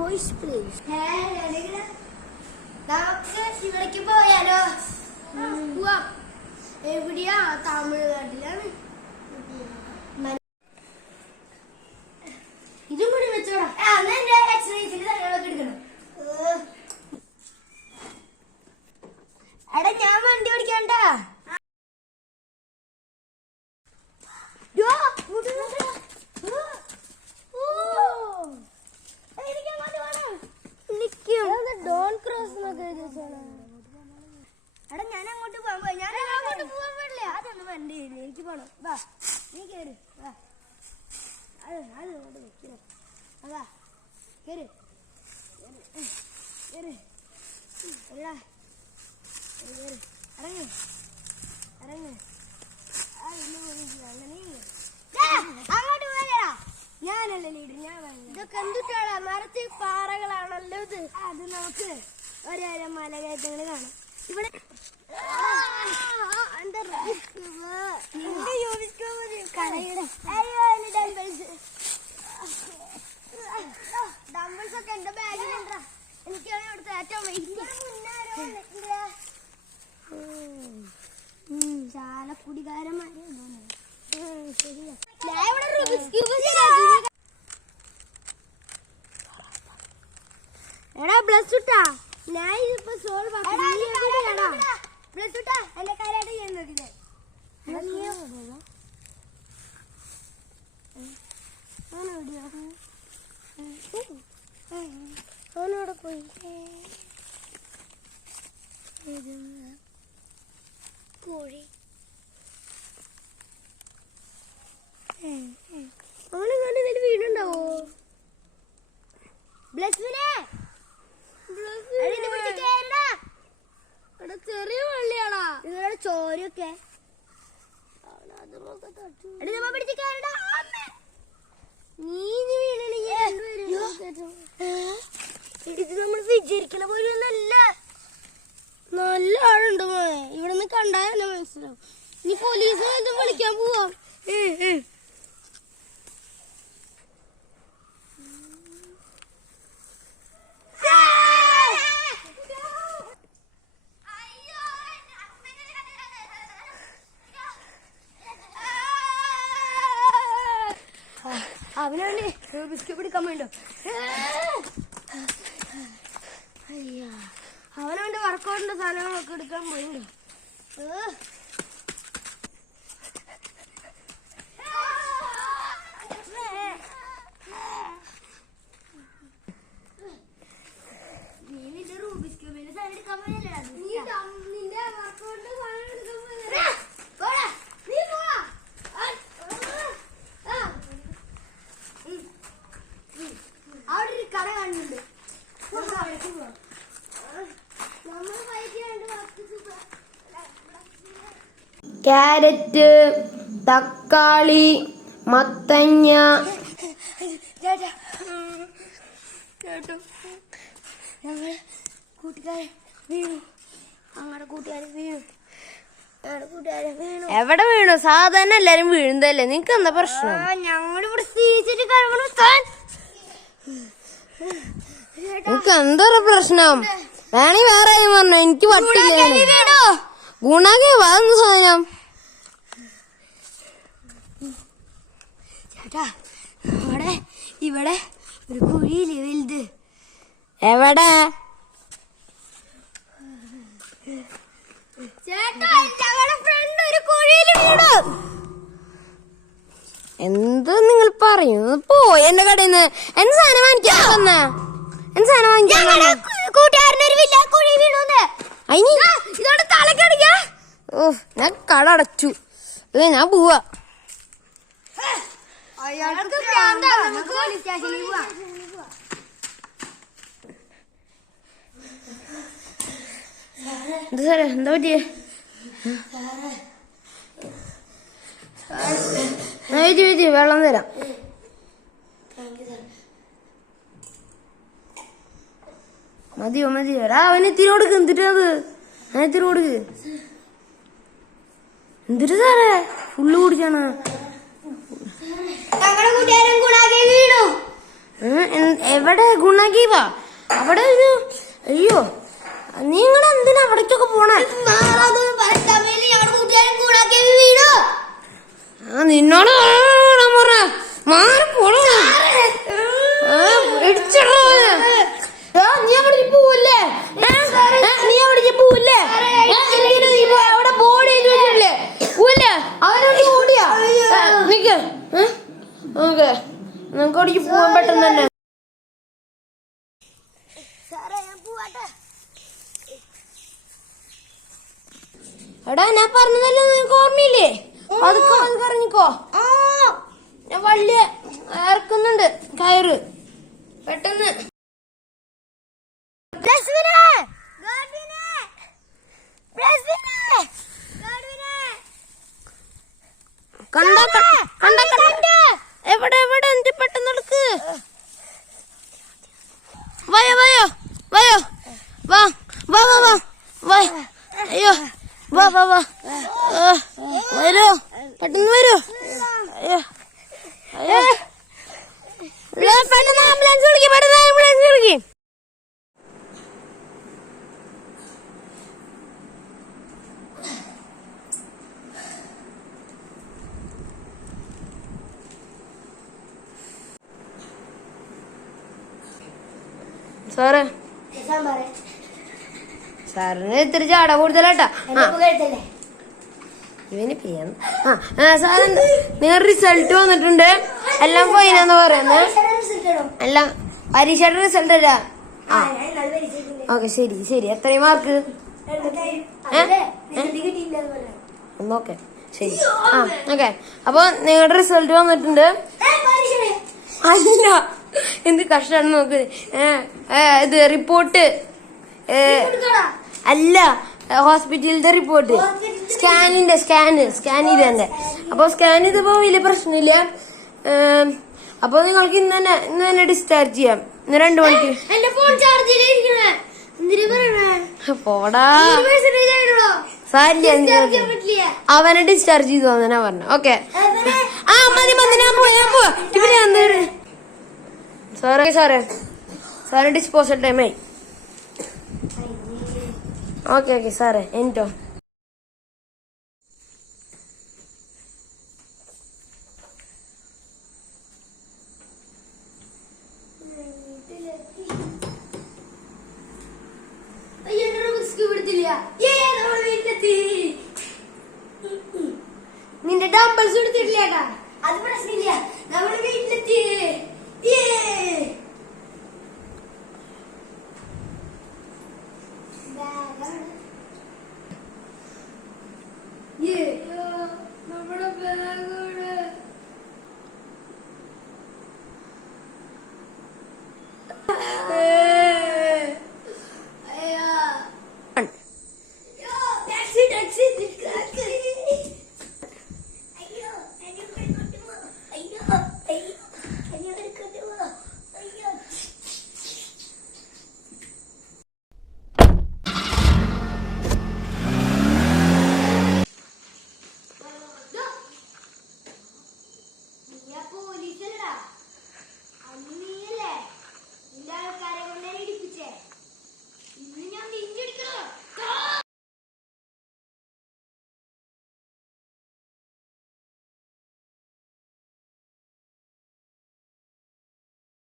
Boys place. നമുക്ക് ഇവിടേക്ക് പോയാലോ? എവിടെയാ? തമിഴ്നാട്ടിലാണ്. ഇതും കൂടി വെച്ചോടാ. എടുക്കണം. എടാ ഞാൻ വണ്ടി ഓടിക്കണ്ട. എടാ ഞാൻ അങ്ങോട്ട് പോകാൻ ഞാൻ അങ്ങോട്ട് പോകാൻ പാടില്ല. അതൊന്നും വണ്ടി എനിക്ക് പോണം. വാ നീ കേറ്. വാ അതങ്ങോട്ട് വെക്കണേ. അതാ കേറ് കേറ് ഇറങ്ങ് ഇറങ്ങ്. അങ്ങോട്ട് പോയാ ഞാനല്ല ലീഡർ. ഞാൻ ഇതൊക്കെ എന്തുട്ടാ? മരത്തിൽ പാറകളാണല്ലോ ഇത്. അത് നമുക്ക് ഓരോരോ മലകയറ്റങ്ങൾ കാണാം. ഇവിടെ ഡംബിൾസ് ഒക്കെ എന്റെ ബാഗിലുണ്ടാ. എനിക്കാണ് ഇവിടുത്തെ ഏറ്റവും ചാലക്കുടികാരന്മാര്. എടാ ബ്ലസ് ഇട്ടാ ഞാൻ ഇതിപ്പോ സോൾവ് ബ്ലസ് ഇട്ടാ എന്റെ കാര്യമായിട്ട് ചെയ്യുന്നതില്ലേ? അവനോടെ പോയി കോഴി അവനെ കണ്ടതിൽ വീടുണ്ടാവോ? ബ്ലസ്മിനെ ചെറിയ വള്ളിയാടാ നിങ്ങളുടെ ചോരൊക്കെ. ഇത് നമ്മൾ വിചാരിക്കണ പോലെ നല്ല നല്ല ആളുണ്ട്. ഇവിടെ നിന്ന് കണ്ടാലല്ല മനസ്സിലാവും. ഇനി പോലീസിനെ വിളിക്കാൻ പോവാം. അവനാണ് ബിസ്കറ്റ് പിടിക്കാൻ വേണ്ടോ? അയ്യ അവനവന്റെ വർക്കൗട്ടിന്റെ സാധനങ്ങളൊക്കെ എടുക്കാൻ പോയിണ്ടോ? നീ നിന്റെ റൂബിസ് ക്യൂബിന്റെ സാധനം എടുക്കാൻ പോയല്ലേ? നിന്റെ വർക്കൗട്ടിന്റെ സാധനം എടുക്കാൻ പോയല്ലേ? അവിടെ ഒരു കട കാണുന്നുണ്ട്. ക്യാരറ്റ്, തക്കാളി, മത്തങ്ങ. കേട്ടോ ഞങ്ങളെ കൂട്ടുകാരെ വീണു. ഞങ്ങളുടെ കൂട്ടുകാരെ വീണു. എവിടെ വീണു? സാധാരണ എല്ലാരും വീഴുന്നതല്ലേ? നിനക്ക് എന്താ പ്രശ്നം? ഞങ്ങളിവിടെ സ്ഥിരിച്ചിട്ട് കഴിവണം. നിനക്ക് എന്താ പ്രശ്നം? വേണേ വേറെ പറഞ്ഞു. എനിക്ക് പറ്റില്ല. ഗുണാകെ വാങ്ങുന്ന സാധനം ചേട്ടാ അവിടെ ഇവിടെ ഒരു കുഴിയില് വലുത്. എവിടെ? ചേട്ടാ ഞങ്ങളുടെ ഫ്രണ്ട് ഒരു കുഴിയില് വീണു. എന്ത് നിങ്ങൾ പറയുന്നു? പോയി എന്റെ കടയിൽ നിന്ന് എന്ത് സാധനം വാങ്ങിക്കാൻ വന്ന? എന്ത് സാധനം വാങ്ങിക്കാൻ? കൂട്ടുകാരനൊരു വില്ല കുഴി വീണു. ഇതോടെ തലക്കടിക്ക. ഓ ഞാൻ കട അടച്ചു. അല്ലേ ഞാൻ പോവാ. എന്താ സാറേ എന്താ പറ്റിയേ? വെള്ളം തരാം. മതിയോ മതിയോ? അവന് ഇത്തിരി കൊടുക്ക്. എന്തിട്ടത്? ഞാൻ ഇത്തിരി കൊടുക്ക്. എന്തിട്ട് സാറേ ഫുള്ള് കുടിച്ചാണ്? ഞങ്ങളുടെ കൂട്ടുകാരൻ ഗുണാകെ വീണു. എവിടെ ഗുണഗീവ? അവിടെ ഒരു അയ്യോ, നിങ്ങൾ എന്തിനാ അവിടേക്കൊക്കെ പോണേ? നിന്നോട് മാറി പോണോ? നീ അവിടെ പോവല്ലേ? നീ അവിടെ പോവല്ലേ? അവിടെ ബോർഡ് ചെയ്ത് വെച്ചിട്ടില്ലേ? പോവല്ലേ? അവനോട് ഓടിയാ നിക്ക്. ഓക്കെ, നമുക്ക് അവിടേക്ക് പോവാൻ പെട്ടെന്ന് തന്നെ. എടാ, ഞാൻ പറഞ്ഞതല്ലേ നിനക്ക് ഓർമ്മയില്ലേ? അതൊക്കെ അറിഞ്ഞിക്കോ. ഞാൻ വള്ളി ഇറക്കുന്നുണ്ട്, കയറ് പെട്ടെന്ന്. എവിടെ എവിടെ എന്ത് പെട്ടെന്ന് എടുക്ക്. വയോ വയോ വയോ വാ വാ വാ വാ വാ. അയ്യോ, വാ വാ വാ. വരൂ, പെട്ടെന്ന് വരൂ. അയ്യോ അയ്യോ, പെട്ടെന്ന് ആംബുലൻസ് വിളിക്കും, പെട്ടെന്ന് ആംബുലൻസ് വിളിക്കും. സാറേ, സാറിന് ഇത്തിരി ചാട കൂടുതലാട്ടാ. ഇവന് ചെയ്യാൻ സാറ് നിങ്ങൾ റിസൾട്ട് വന്നിട്ടുണ്ട്. എല്ലാം പോയിനാന്ന് പറയുന്നത്. എല്ലാം പരീക്ഷയുടെ റിസൾട്ട് അല്ല. ഓക്കെ, ശരി ശരി. എത്രയും മാർക്ക്? ഓക്കെ, ശരി. ഓക്കെ, അപ്പൊ നിങ്ങളുടെ റിസൾട്ട് വന്നിട്ടുണ്ട്. അല്ല, എന്ത് കഷ്ടാണ് നോക്ക്. ഇത് റിപ്പോർട്ട് അല്ല, ഹോസ്പിറ്റലിന്റെ റിപ്പോർട്ട്. സ്കാൻ ചെയ്തേ. അപ്പൊ സ്കാൻ ചെയ്തപ്പോ വലിയ പ്രശ്നമില്ല. അപ്പൊ നിങ്ങൾക്ക് ഇന്ന് തന്നെ ഡിസ്ചാർജ് ചെയ്യാം. ഇന്ന് 2 മണിക്ക്. പോടാ, അവനെ ഡിസ്ചാർജ് ചെയ്തു തന്നെ പറഞ്ഞു. ഓക്കെ, മതി മതി, ഞാൻ പോവാ. സാറേ ഡിസ്പോസൽ ടൈമായി. ഓക്കെ ഓക്കെ സാറേ, എനിട്ടോ. നിന്റെ ഡംബിൾസ് എടുത്തിട്ടില്ലേട്ടാ? അത് പ്രശ്നമില്ല, നമ്മുടെ വീട്ടിലെത്തി. നമ്മുടെ ബാഗ്